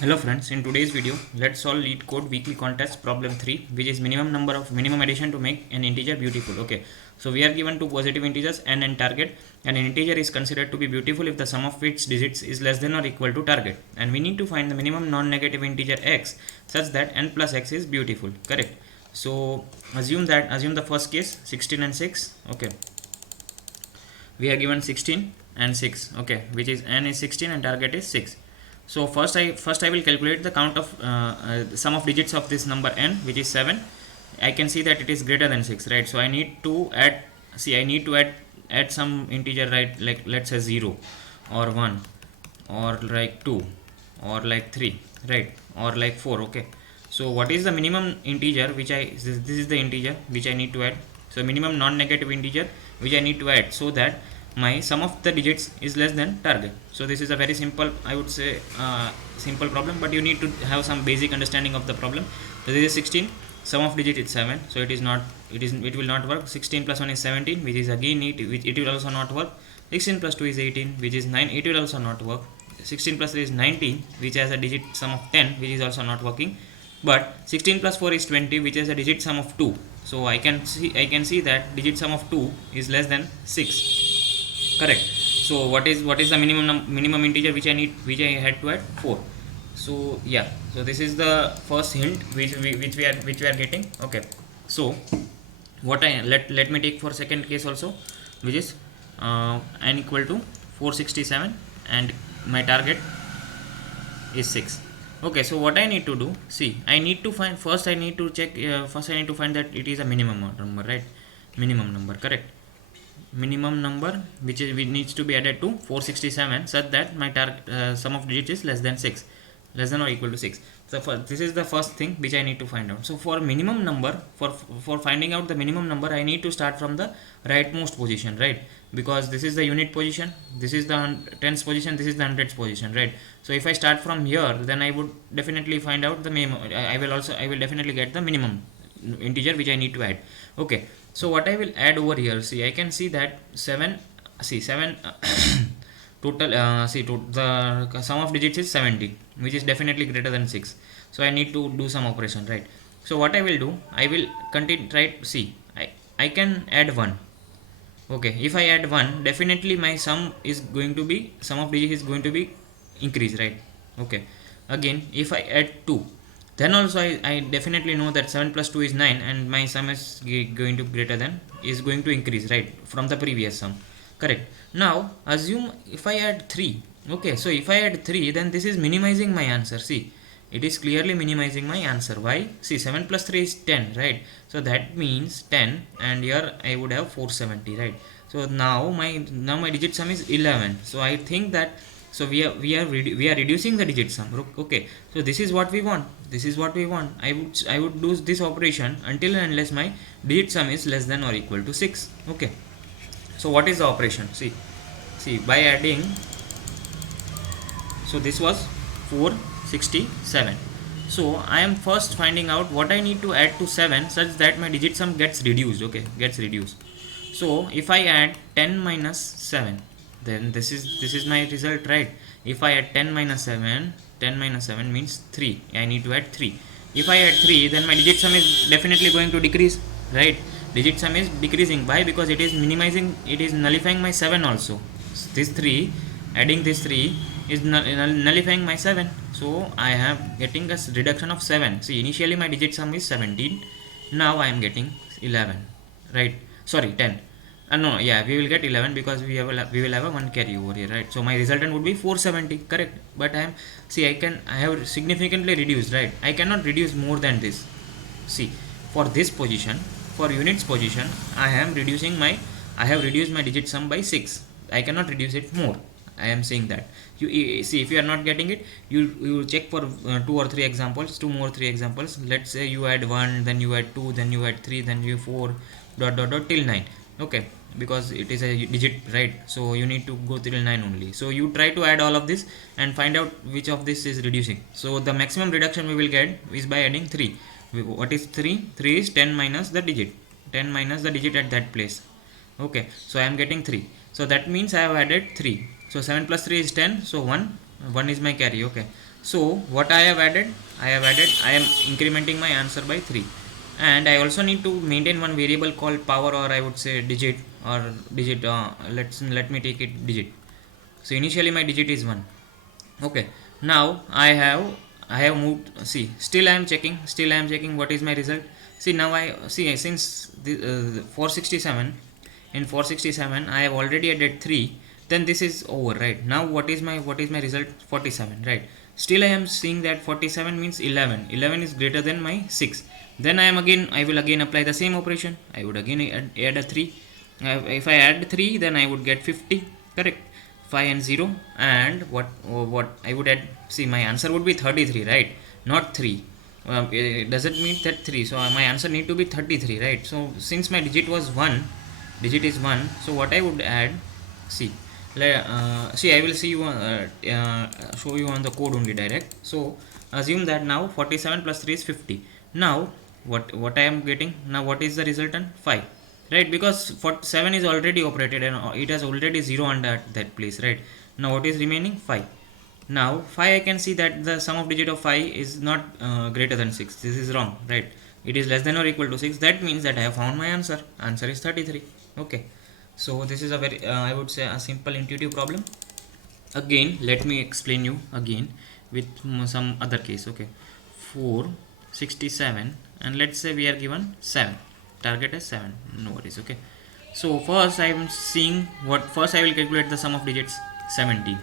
Hello friends, in today's video, let's solve Leetcode weekly contest problem 3, which is minimum addition to make an integer beautiful. Okay, so we are given two positive integers n and target, and an integer is considered to be beautiful if the sum of its digits is less than or equal to target, and we need to find the minimum non-negative integer x such that n plus x is beautiful. Correct. So assume the first case 16 and 6. Okay, we are given 16 and 6. Okay, which is n is 16 and target is 6. So first I will calculate the count of sum of digits of this number n, which is 7. I can see that it is greater than 6, right? So I need to add, add some integer, right? Like let's say 0 or 1 or like 2 or like 3, right? Or like 4. Okay, so what is the minimum integer which this is the integer which I need to add. So minimum non-negative integer which I need to add so that my sum of the digits is less than target. So this is a very simple, I would say, simple problem, but you need to have some basic understanding of the problem. So this is 16, sum of digit is 7, so it will not work. 16 plus 1 is 17, which is again it will also not work. 16 plus 2 is 18, which is 9, it will also not work. 16 plus 3 is 19, which has a digit sum of 10, which is also not working. But 16 plus 4 is 20, which has a digit sum of 2. So I can see that digit sum of 2 is less than 6. Correct. So what is the minimum integer which I had to add? 4. So yeah, so this is the first hint which we are getting. Okay, so let me take for second case also, which is n equal to 467 and my target is 6. Okay, so what I need to do, see, I need to find, first I need to check, first I need to find that it is a minimum number, right? Minimum number, correct. Minimum number which needs to be added to 467 such that my sum of digits is less than 6, less than or equal to 6. So this is the first thing which I need to find out. So for minimum number, for finding out the minimum number, I need to start from the rightmost position, right? Because this is the unit position, this is the tens position, this is the hundreds position, right? So if I start from here, then I would definitely find out the minimum. I will definitely get the minimum integer which I need to add. Okay, so what I will add over here, see, I can see that 7, see 7 total, the sum of digits is 70, which is definitely greater than 6. So I need to do some operation, right? So what I will do, I will continue, right? See, I can add 1. Okay, if I add 1, definitely my sum of digits is going to be increased, right? Okay, again, if I add 2, then also I definitely know that 7 plus 2 is 9 and my sum is going to increase, right, from the previous sum. Correct. Now assume if I add 3. Okay, so if I add 3, then this is minimizing my answer. See, it is clearly minimizing my answer. Why? See, 7 plus 3 is 10, right? So that means 10, and here I would have 470, right? So now my digit sum is 11. So I think that, so we are reducing the digit sum. Okay, so this is what we want. I would do this operation until and unless my digit sum is less than or equal to 6. Okay, so what is the operation? See, by adding, so this was 467. So I am first finding out what I need to add to 7 such that my digit sum gets reduced. Okay, gets reduced. So if I add 10 minus 7, then this is my result, right? If I add 10 minus 7, 10 minus 7 means 3. I need to add 3. If I add 3, then my digit sum is definitely going to decrease, right? Digit sum is decreasing. Why? Because it is nullifying my 7 also. This 3, adding this 3 is nullifying my 7. So I am getting a reduction of 7. See, initially my digit sum is 17. Now I am getting 11, right? Sorry, 10. No, yeah, we will get 11 because we will have a 1 carry over here, right? So my resultant would be 470, correct? But I have significantly reduced, right? I cannot reduce more than this. See, for this position, for units position, I have reduced my digit sum by 6. I cannot reduce it more. I am saying that. You see, if you are not getting it, you check for 2 or 3 examples, 2 more 3 examples. Let's say you add 1, then you add 2, then you add 3, then you 4, dot dot dot till 9. Okay, because it is a digit, right? So you need to go till 9 only. So you try to add all of this and find out which of this is reducing. So the maximum reduction we will get is by adding 3. What is 3? 3 is 10 minus the digit. 10 minus the digit at that place. Okay, so I am getting 3. So that means I have added 3. So 7 plus 3 is 10. So 1 is my carry. Okay, So what I have added, I am incrementing my answer by 3, and I also need to maintain one variable called power, or I would say digit, or digit, let me take it digit. So initially my digit is 1. Okay, now I have moved. See, still I am checking, what is my result. See, now I see, since the 467, in 467 I have already added 3, then this is over, right? Now what is my result? 47, right? Still I am seeing that 47 means 11 is greater than my 6. Then I will again apply the same operation. I would again add a 3. If I add 3, then I would get 50, correct? 5 and 0, and what I would add. See, my answer would be 33, right? Not 3. It doesn't mean that 3, so my answer need to be 33, right? So since my digit was 1, digit is 1, so what I would add, see, see, I will see you show you on the code only direct. So assume that now 47 plus 3 is 50. Now what I am getting now, what is the resultant? 5, right? Because 7 is already operated and it has already 0 under that place, right? Now what is remaining? 5. Now 5, I can see that the sum of digit of 5 is not greater than 6. This is wrong, right? It is less than or equal to 6. That means that I have found my answer. Answer is 33. Okay, so this is a very I would say a simple intuitive problem. Again, let me explain you again with some other case. Okay, 467, and let's say we are given 7. Target is 7. No worries. Okay, so first I am seeing first I will calculate the sum of digits 17,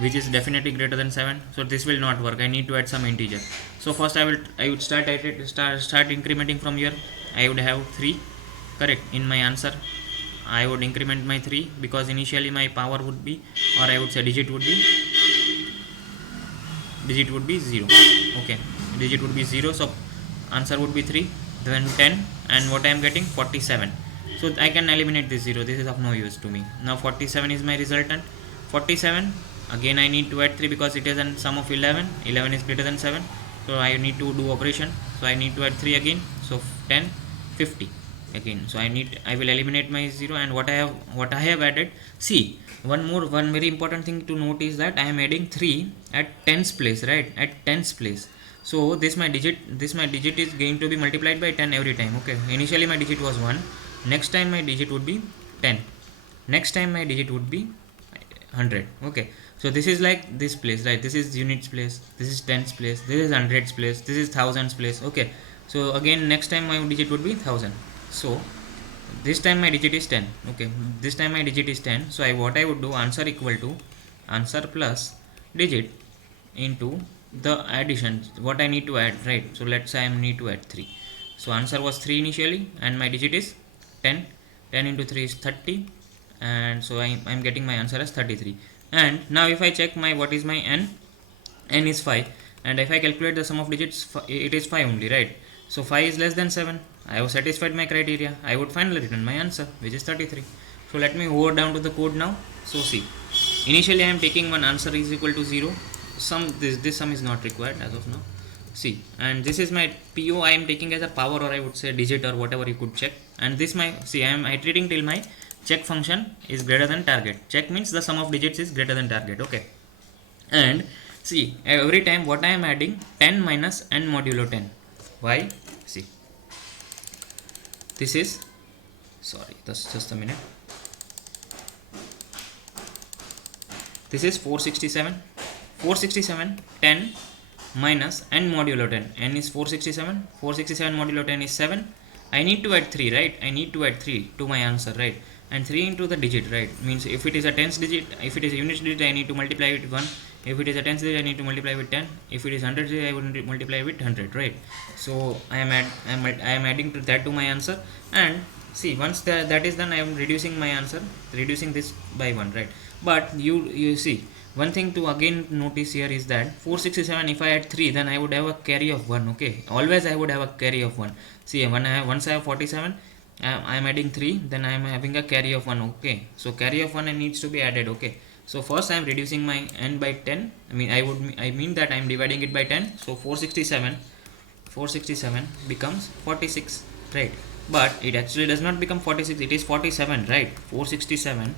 which is definitely greater than 7. So this will not work. I need to add some integer. So first I would start incrementing from here. I would have 3, correct, in my answer. I would increment my 3 because initially my power would be, or I would say digit would be 0. Okay, digit would be 0, so answer would be 3, then 10, and what I am getting? 47. So I can eliminate this 0. This is of no use to me. Now 47 is my resultant. 47, again I need to add 3 because it is a sum of 11. 11 is greater than 7, so I need to do operation. So I need to add 3 again. So 10, 50 again. So I will eliminate my 0, and what I have added. See, one very important thing to note is that I am adding 3 at tens place, right? At tens place. So this my digit is going to be multiplied by 10 every time. Okay, initially my digit was 1. Next time my digit would be 10. Next time my digit would be 100. Okay, so this is like this place, right? This is units place, this is tens place, this is hundreds place, this is thousands place. Okay, so again next time my digit would be 1000. So this time my digit is 10. Okay, this time my digit is 10. So what I would do, answer equal to answer plus digit into the addition, what I need to add, right? So let's say I need to add 3. So answer was 3 initially, and my digit is 10. 10 into 3 is 30, and so I'm getting my answer as 33. And now if I check my what is my n is 5, and if I calculate the sum of digits, it is 5 only, right? So 5 is less than 7. I have satisfied my criteria. I would finally return my answer, which is 33. So let me hover down to the code now. So see, initially I am taking one answer is equal to 0. This sum is not required as of now. See, and this is my PO. I am taking as a power, or I would say digit, or whatever you could check. And this I am iterating till my check function is greater than target. Check means the sum of digits is greater than target. Okay, and see, every time what I am adding, 10 minus n modulo 10. Why? See, this is, sorry, just a minute. This is 467. 10 minus n modulo 10. N is 467. 467 modulo 10 is 7. I need to add 3, right? I need to add 3 to my answer, right? And 3 into the digit, right? Means if it is a tens digit, if it is a units digit, I need to multiply with 1. If it is a tens digit, I need to multiply with 10. If it is 100 digit, I would multiply with 100, right? So I am adding to that to my answer. And see, once that is done, I am reducing my answer, reducing this by 1, right? But you see, one thing to again notice here is that 467, if I add 3, then I would have a carry of 1. Okay, always I would have a carry of 1. See, once I have 47, I am adding 3, then I am having a carry of 1. Okay, so carry of 1 needs to be added. Okay, so first I am reducing my n by 10. I mean that I am dividing it by 10. So 467 becomes 46, right? But it actually does not become 46, it is 47, right? 467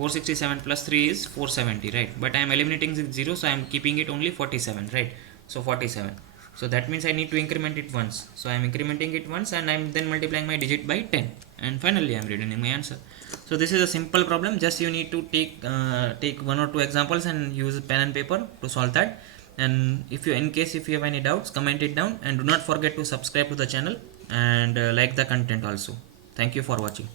467 plus 3 is 470, right? But I am eliminating the 0, so I am keeping it only 47, right? So 47. So that means I need to increment it once. So I am incrementing it once and I am then multiplying my digit by 10. And finally I am returning my answer. So this is a simple problem. Just you need to take one or two examples and use pen and paper to solve that. And if you, in case if you have any doubts, comment it down and do not forget to subscribe to the channel and like the content also. Thank you for watching.